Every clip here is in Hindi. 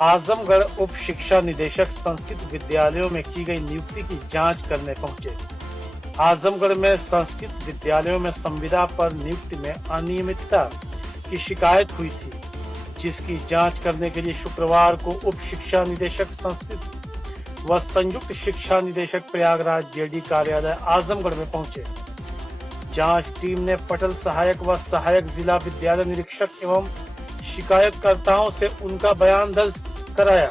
आजमगढ़ उप शिक्षा निदेशक संस्कृत विद्यालयों में की गई नियुक्ति की जांच करने पहुंचे। आजमगढ़ में संस्कृत विद्यालयों में संविदा पर नियुक्ति में अनियमितता की शिकायत हुई थी, जिसकी जांच करने के लिए शुक्रवार को उप शिक्षा निदेशक संस्कृत व संयुक्त शिक्षा निदेशक प्रयागराज जेडी कार्यालय आजमगढ़ में पहुंचे। जांच टीम ने पटल सहायक व सहायक जिला विद्यालय निरीक्षक एवं शिकायतकर्ताओं से उनका बयान दर्ज कराया।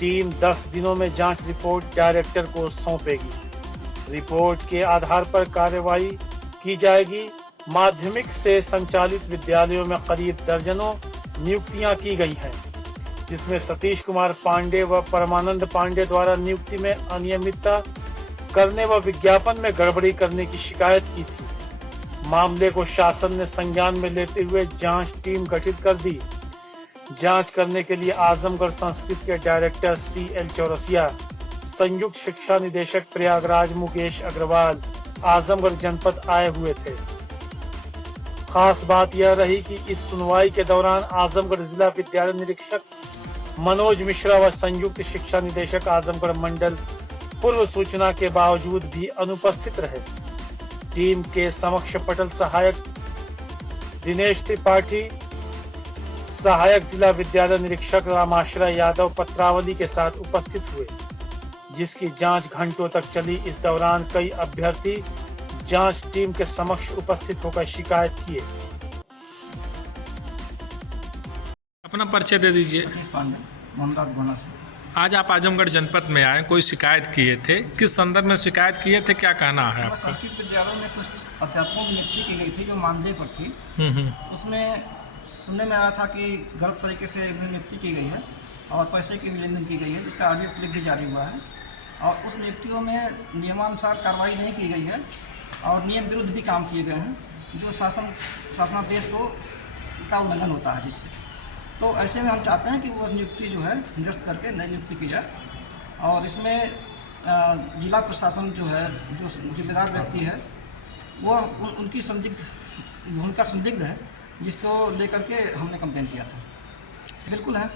टीम 10 दिनों में जांच रिपोर्ट डायरेक्टर को सौंपेगी। रिपोर्ट के आधार पर कार्यवाही की जाएगी। माध्यमिक से संचालित विद्यालयों में करीब दर्जनों नियुक्तियां की गई हैं, जिसमें सतीश कुमार पांडे व परमानंद पांडे द्वारा नियुक्ति में अनियमितता करने व विज्ञापन में गड़बड़ी करने की शिकायत की थी। मामले को शासन ने संज्ञान में लेते हुए जांच टीम गठित कर दी। जांच करने के लिए आजमगढ़ संस्कृत के डायरेक्टर CL चौरसिया, संयुक्त शिक्षा निदेशक प्रयागराज मुकेश अग्रवाल आजमगढ़ जनपद आए हुए थे। खास बात यह रही कि इस सुनवाई के दौरान आजमगढ़ जिला विद्यालय निरीक्षक मनोज मिश्रा व संयुक्त शिक्षा निदेशक आजमगढ़ मंडल पूर्व सूचना के बावजूद भी अनुपस्थित रहे। टीम के समक्ष पटल सहायक दिनेश त्रिपाठी, सहायक जिला विद्यालय निरीक्षक रामाश्रय यादव पत्रावली के साथ उपस्थित हुए, जिसकी जांच घंटों तक चली। इस दौरान कई अभ्यर्थी जांच टीम के समक्ष उपस्थित होकर शिकायत किए। अपना परिचय दे दीजिए। Satish Pandey, Mohammadabad gonna say. आज आप आजमगढ़ जनपद में आए, कोई शिकायत किए थे, किस संदर्भ में शिकायत किए थे, क्या कहना है आपका? संस्कृत विद्यालयों में कुछ अध्यापकों की नियुक्ति की गई थी जो मानदेय पर थी। उसमें सुनने में आया था कि गलत तरीके से नियुक्ति की गई है और पैसे की भी लेन देन की गई है, जिसका ऑडियो क्लिप भी जारी हुआ है। और उस नियुक्तियों में नियमानुसार कार्रवाई नहीं की गई है और नियम विरुद्ध भी काम किए गए हैं, जो शासनादेश का उल्लंघन होता है जिससे। तो ऐसे में हम चाहते हैं कि वो नियुक्ति जो है निरस्त करके नई नियुक्ति की जाए। और इसमें जिला प्रशासन जो है, जो जिम्मेदार व्यक्ति है, वो उनकी भूमिका संदिग्ध है, जिसको लेकर के हमने कंप्लेन किया था। बिल्कुल है।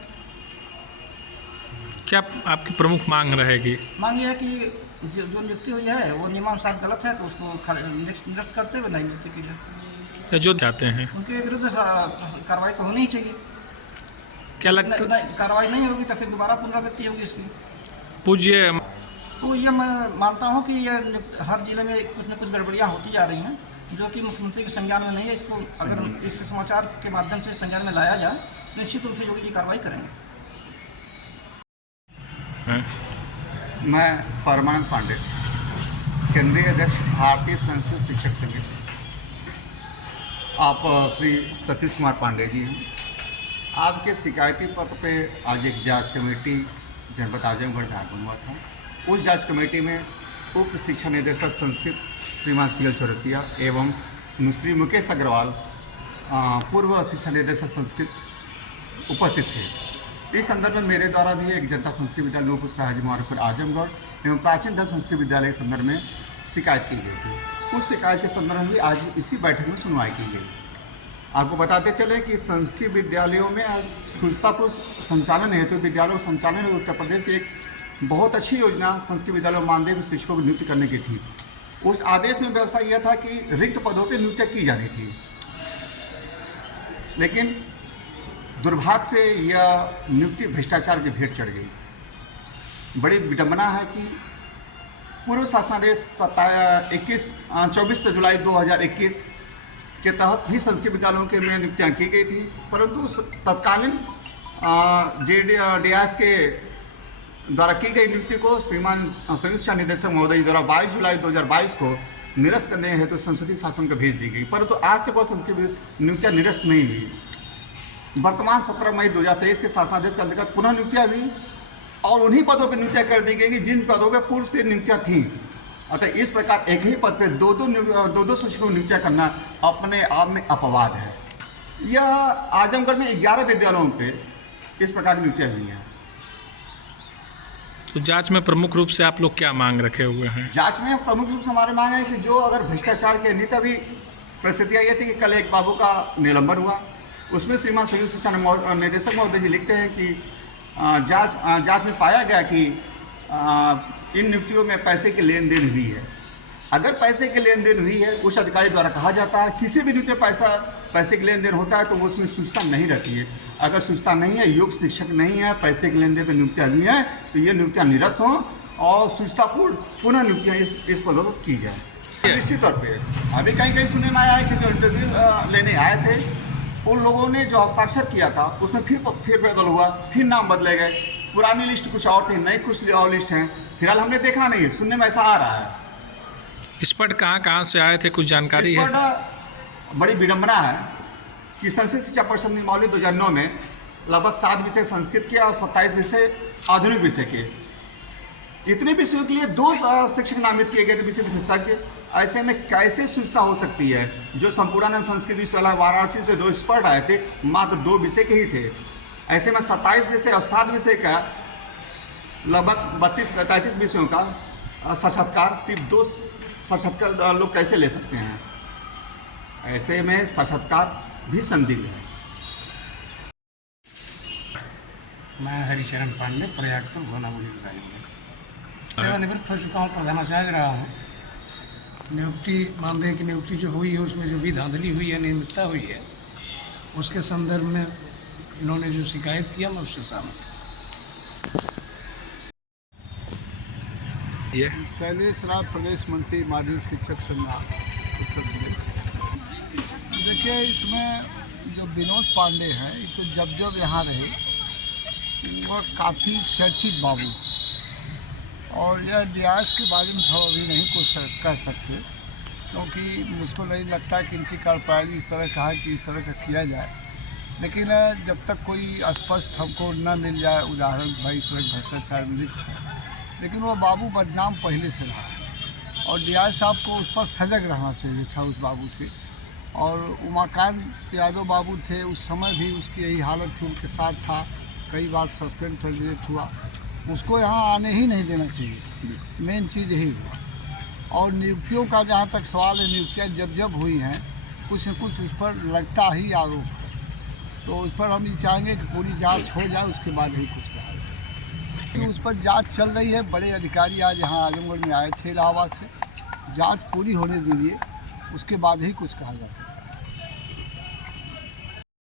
क्या आपकी प्रमुख मांग रहेगी? मांग ये है कि जो नियुक्ति हुई है वो नियमानुसार गलत है, तो उसको निरस्त करते हुए नई नियुक्ति की जाए। जो चाहते हैं उनके विरुद्ध कार्रवाई तो होनी ही चाहिए। क्या लगता है कार्रवाई नहीं होगी तो फिर दोबारा पुनरावृत्ति होगी इसकी। पूज्य, तो ये मैं मानता हूँ कि यह हर जिले में कुछ न कुछ गड़बड़ियाँ होती जा रही हैं, जो कि मुख्यमंत्री के संज्ञान में नहीं है। इसको अगर इस समाचार के माध्यम से संज्ञान में लाया जाए, निश्चित रूप से योगी जी कार्रवाई करेंगे। मैं परमानंद पांडे, केंद्रीय अध्यक्ष भारतीय संस्कृत शिक्षक संघ। आप श्री सतीश कुमार पांडे जी हैं। आपके शिकायती पत्र पे आज एक जांच कमेटी जनपद आजमगढ़ में आगमन हुआ था। उस जांच कमेटी में उप शिक्षा निदेशक संस्कृत श्रीमान CL चौरसिया एवं श्री मुकेश अग्रवाल पूर्व शिक्षा निदेशक संस्कृत उपस्थित थे। इस संदर्भ में मेरे द्वारा भी एक जनता संस्कृत विद्यालय नूरपुर हाजी मुबारकपुर आजमगढ़ एवं प्राचीन धर्म संस्कृत विद्यालय के संदर्भ में शिकायत की गई थी। उस शिकायत के संदर्भ में आज इसी बैठक में सुनवाई की गई। आपको बताते चले कि संस्कृत विद्यालयों में सुचारूपूर्ण संचालन हेतु विद्यालयों के संचालन हेतु उत्तर प्रदेश की एक बहुत अच्छी योजना संस्कृत विद्यालयों में मानदेय शिक्षकों को नियुक्त करने की थी। उस आदेश में व्यवस्था यह था कि रिक्त पदों पर नियुक्ति की जानी थी, लेकिन दुर्भाग्य से यह नियुक्ति भ्रष्टाचार की भेंट चढ़ गई। बड़ी विडंबना है कि पूर्व शासनादेश 24 जुलाई 2021 के तहत भी संस्कृत विद्यालयों के में नियुक्तियाँ की गई थी, परंतु तत्कालीन DIS के द्वारा की गई नियुक्ति को श्रीमान संयुक्त शिक्षा निदेशक महोदय द्वारा 22 जुलाई 2022 को निरस्त करने हेतु संसदीय शासन को भेज दी गई, परंतु आज तक वो संस्कृत नियुक्तियाँ निरस्त नहीं हुई। वर्तमान 17 मई 2023 के शासनादेश के अंतर्गत पुनः नियुक्तियाँ हुई और उन्हीं पदों पर नियुक्तियाँ कर दी गई जिन पदों पर पूर्व से नियुक्तियाँ थी। अतः इस प्रकार एक ही पद पे दो शिक्षकों की नियुक्तियाँ करना अपने आप में अपवाद है। यह आजमगढ़ में 11 विद्यालयों पे इस प्रकार की नियुक्तियाँ हुई हैं। तो जांच में प्रमुख रूप से आप लोग क्या मांग रखे हुए हैं? जांच में प्रमुख रूप से हमारी मांग है कि जो अगर भ्रष्टाचार के नहीं, तभी परिस्थितियाँ ये थी कि कल एक बाबू का निलंबन हुआ, उसमें श्रीमान संयुक्त शिक्षा निदेशक महोदय जी लिखते हैं कि जांच में पाया गया कि इन नियुक्तियों में पैसे की लेन देन हुई है। अगर पैसे की लेन देन हुई है, उच्च अधिकारी द्वारा कहा जाता है किसी भी नियुक्ति में पैसे की लेन देन होता है तो वो उसमें सूचना नहीं रहती है। अगर सूचना नहीं है, योग्य शिक्षक नहीं है, पैसे के लेन देन पर नियुक्तियाँ हुई हैं, तो ये नियुक्तियाँ निरस्त हों और सूचनापूर्ण पुनः नियुक्तियाँ इस पदों पर की जाए। निश्चित तौर पे अभी कहीं सुनने में आया है कि जो इंटरव्यू लेने आए थे उन लोगों ने जो हस्ताक्षर किया था उसमें फिर बदल हुआ, फिर नाम बदले गए। पुरानी लिस्ट कुछ और थी, नई कुछ और लिस्ट हैं। फिलहाल हमने देखा नहीं है, सुनने में ऐसा आ रहा है। इस पर कहाँ से आए थे, कुछ जानकारी है? बड़ी विडंबना है कि संस्कृत शिक्षा परिषद नियमावली 2009 में लगभग 7 विषय संस्कृत के और 27 विषय आधुनिक विषय के, इतने विषयों के लिए 2 शिक्षक नामित किए गए थे, विषय विशेषज्ञ। ऐसे में कैसे सूचना हो सकती है? जो संपूर्णानंद संस्कृत विश्वविद्यालय वाराणसी से 2 एक्सपर्ट आए थे, मात्र 2 विषय के ही थे। ऐसे में 27 विषय और 7 विषय का लगभग 32-33 विषयों का साक्षात्कार सिर्फ 2 साक्षात्कार लोग कैसे ले सकते हैं? ऐसे में साक्षात्कार भी संदिग्ध है। मैं हरिशरण पांडे, प्रयागपुर भुवनामुली सेवानिवृत्त हो चुका हूँ, प्रधानाचार्य रहा हूँ। नियुक्ति मानदेय की नियुक्ति जो हुई है उसमें जो भी धांधली हुई है, नियमितता हुई है, उसके संदर्भ में इन्होंने जो शिकायत किया मैं उससे सहमत हूँ। शैलेश राव, प्रदेश मंत्री माध्यमिक शिक्षक संघ उत्तर प्रदेश। देखिए, इसमें जो विनोद पांडे हैं, तो जब यहाँ रहे वह काफ़ी चर्चित बाबू, और यह न्यास के बारे में हम अभी नहीं कुछ कर सकते, क्योंकि मुझको नहीं लगता कि इनकी कार्यप्रणाली इस तरह का है कि इस तरह का किया जाए। लेकिन जब तक कोई स्पष्ट हमको न मिल जाए उदाहरण, भाई सुरेश भट्टाचार्य लिप्त है, लेकिन वो बाबू बदनाम पहले से रहा है और डीआई साहब को उस पर सजग रहना चाहिए था उस बाबू से। और उमाकांत यादव बाबू थे, उस समय भी उसकी यही हालत थी, उनके साथ था, कई बार सस्पेंड टर्मिनेट हुआ, उसको यहाँ आने ही नहीं देना चाहिए। मेन चीज़ यही हुआ। और नियुक्तियों का जहाँ तक सवाल है, नियुक्तियाँ जब हुई हैं कुछ न कुछ उस पर लगता ही आरोप है, तो उस पर हम ये चाहेंगे कि पूरी जांच हो जाए, उसके बाद ही कुछ कहा जाए। क्योंकि उस पर जांच चल रही है। बड़े अधिकारी आज यहाँ आजमगढ़ में आए थे इलाहाबाद से, जांच पूरी होने दीजिए, उसके बाद ही कुछ कहा जा सकता है।